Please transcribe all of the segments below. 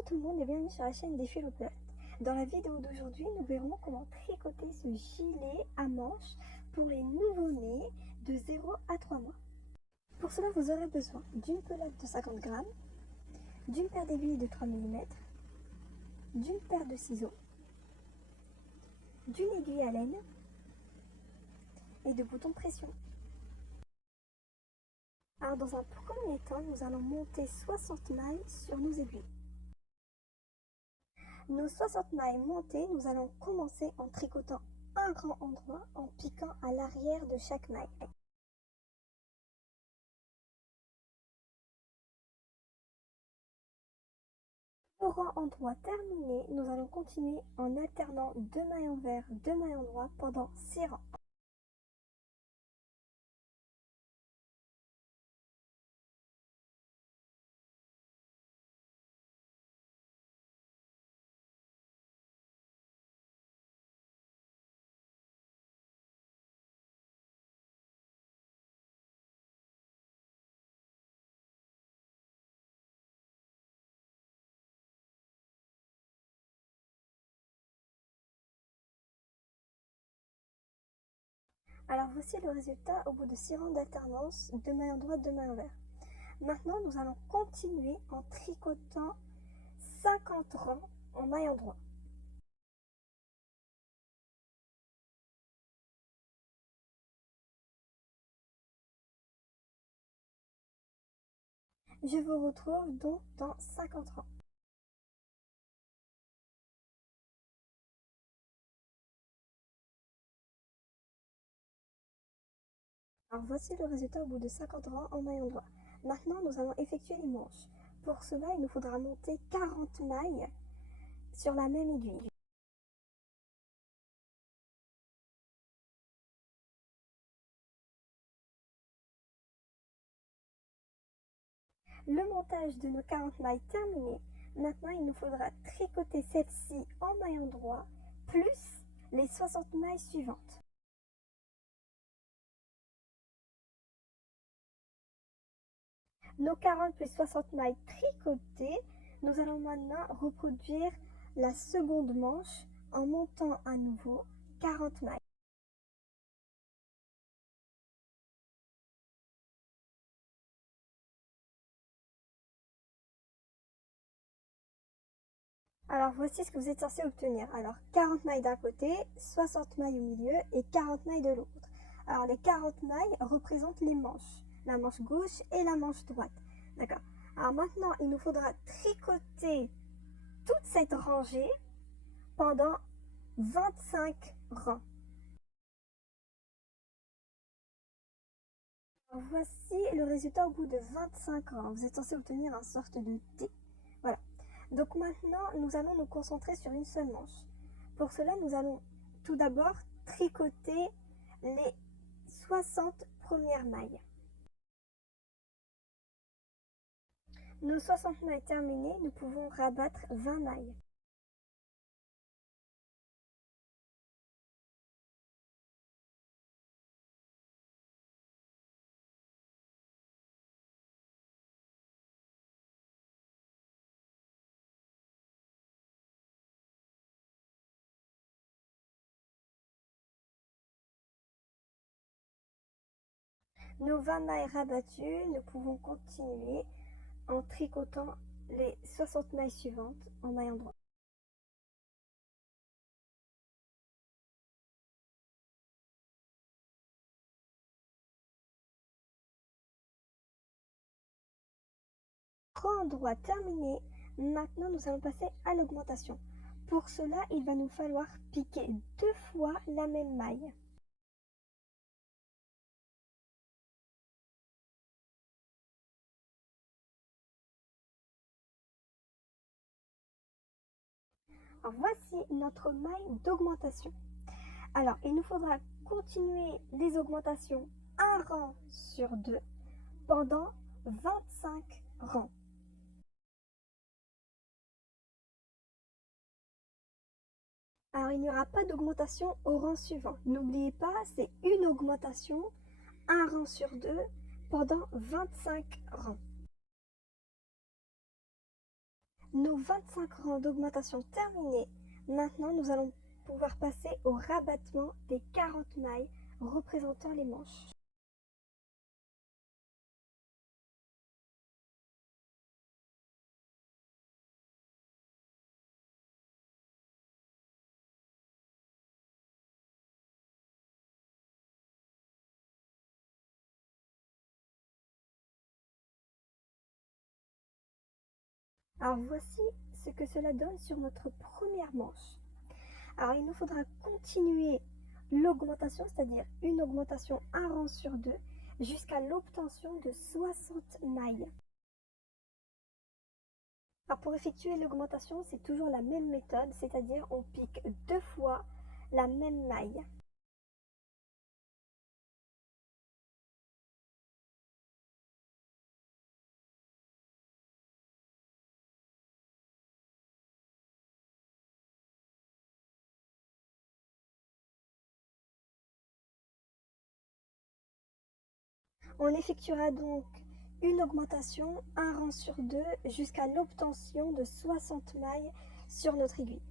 Coucou tout le monde et bienvenue sur la chaîne des Philopotes. Dans la vidéo d'aujourd'hui, nous verrons comment tricoter ce gilet à manches pour les nouveau-nés de 0 à 3 mois. Pour cela, vous aurez besoin d'une pelote de 50 grammes, d'une paire d'aiguilles de 3 mm, d'une paire de ciseaux, d'une aiguille à laine et de boutons pression. Alors dans un premier temps, nous allons monter 60 mailles sur nos aiguilles. Nos 60 mailles montées, nous allons commencer en tricotant un grand endroit en piquant à l'arrière de chaque maille. Le rang endroit terminé, nous allons continuer en alternant 2 mailles envers, 2 mailles endroit pendant 6 rangs. Alors voici le résultat au bout de 6 rangs d'alternance, 2 mailles endroit, 2 mailles envers. Maintenant, nous allons continuer en tricotant 50 rangs en mailles endroit. Je vous retrouve donc dans 50 rangs. Alors voici le résultat au bout de 50 rangs en mailles endroit. Maintenant, nous allons effectuer les manches. Pour cela, il nous faudra monter 40 mailles sur la même aiguille. Le montage de nos 40 mailles terminé, maintenant il nous faudra tricoter celle-ci en maille endroit plus les 60 mailles suivantes. Nos 40 plus 60 mailles tricotées, nous allons maintenant reproduire la seconde manche en montant à nouveau 40 mailles. Alors voici ce que vous êtes censé obtenir. Alors 40 mailles d'un côté, 60 mailles au milieu et 40 mailles de l'autre. Alors les 40 mailles représentent les manches, la manche gauche et la manche droite. D'accord. Alors maintenant, il nous faudra tricoter toute cette rangée pendant 25 rangs. Alors voici le résultat au bout de 25 rangs. Vous êtes censé obtenir une sorte de T. Voilà. Donc maintenant, nous allons nous concentrer sur une seule manche. Pour cela, nous allons tout d'abord tricoter les 60 premières mailles. Nos 60 mailles terminées, nous pouvons rabattre 20 mailles. Nos 20 mailles rabattues, nous pouvons continuer en tricotant les 60 mailles suivantes en maille endroit. Rang endroit terminé, maintenant nous allons passer à l'augmentation. Pour cela, il va nous falloir piquer 2 fois la même maille. Alors, voici notre maille d'augmentation. Alors, il nous faudra continuer les augmentations un rang sur 2 pendant 25 rangs. Alors, il n'y aura pas d'augmentation au rang suivant. N'oubliez pas, c'est une augmentation, un rang sur 2 pendant 25 rangs. Nos 25 rangs d'augmentation terminés, maintenant nous allons pouvoir passer au rabattement des 40 mailles représentant les manches. Alors voici ce que cela donne sur notre première manche. Alors il nous faudra continuer l'augmentation, c'est-à-dire une augmentation un rang sur deux, jusqu'à l'obtention de 60 mailles. Alors pour effectuer l'augmentation, c'est toujours la même méthode, c'est-à-dire on pique 2 fois la même maille. On effectuera donc une augmentation un rang sur deux jusqu'à l'obtention de 60 mailles sur notre aiguille.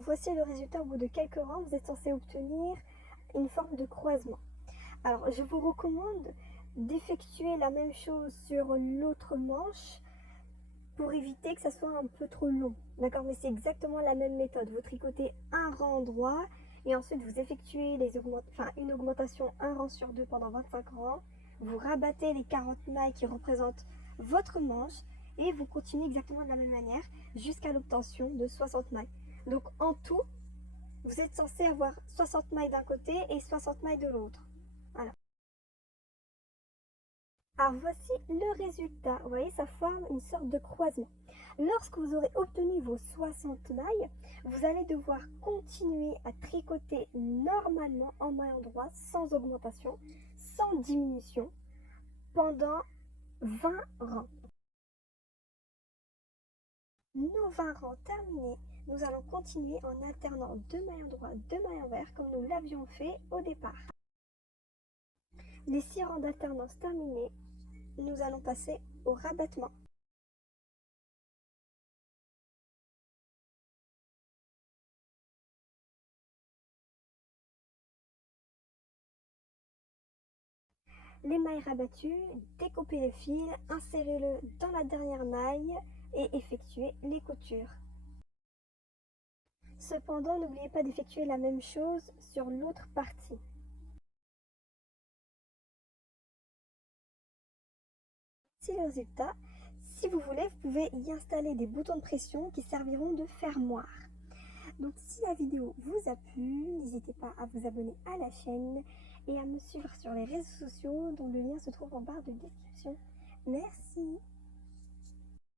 Voici le résultat au bout de quelques rangs. Vous êtes censé obtenir une forme de croisement. Alors je vous recommande d'effectuer la même chose sur l'autre manche pour éviter que ça soit un peu trop long. D'accord, mais c'est exactement la même méthode. Vous tricotez un rang droit et ensuite vous effectuez une augmentation un rang sur deux pendant 25 rangs. Vous rabattez les 40 mailles qui représentent votre manche et vous continuez exactement de la même manière jusqu'à l'obtention de 60 mailles. Donc en tout, vous êtes censé avoir 60 mailles d'un côté et 60 mailles de l'autre. Voilà. Alors voici le résultat. Vous voyez, ça forme une sorte de croisement. Lorsque vous aurez obtenu vos 60 mailles, vous allez devoir continuer à tricoter normalement en mailles droit, sans augmentation, sans diminution, pendant 20 rangs. Nos 20 rangs terminés, nous allons continuer en alternant 2 mailles droit, 2 mailles envers, comme nous l'avions fait au départ. Les 6 rangs d'alternance terminés, nous allons passer au rabattement. Les mailles rabattues, découpez le fil, insérez-le dans la dernière maille et effectuez les coutures. Cependant, n'oubliez pas d'effectuer la même chose sur l'autre partie. Voici le résultat. Si vous voulez, vous pouvez y installer des boutons de pression qui serviront de fermoir. Donc si la vidéo vous a plu, n'hésitez pas à vous abonner à la chaîne et à me suivre sur les réseaux sociaux dont le lien se trouve en barre de description. Merci.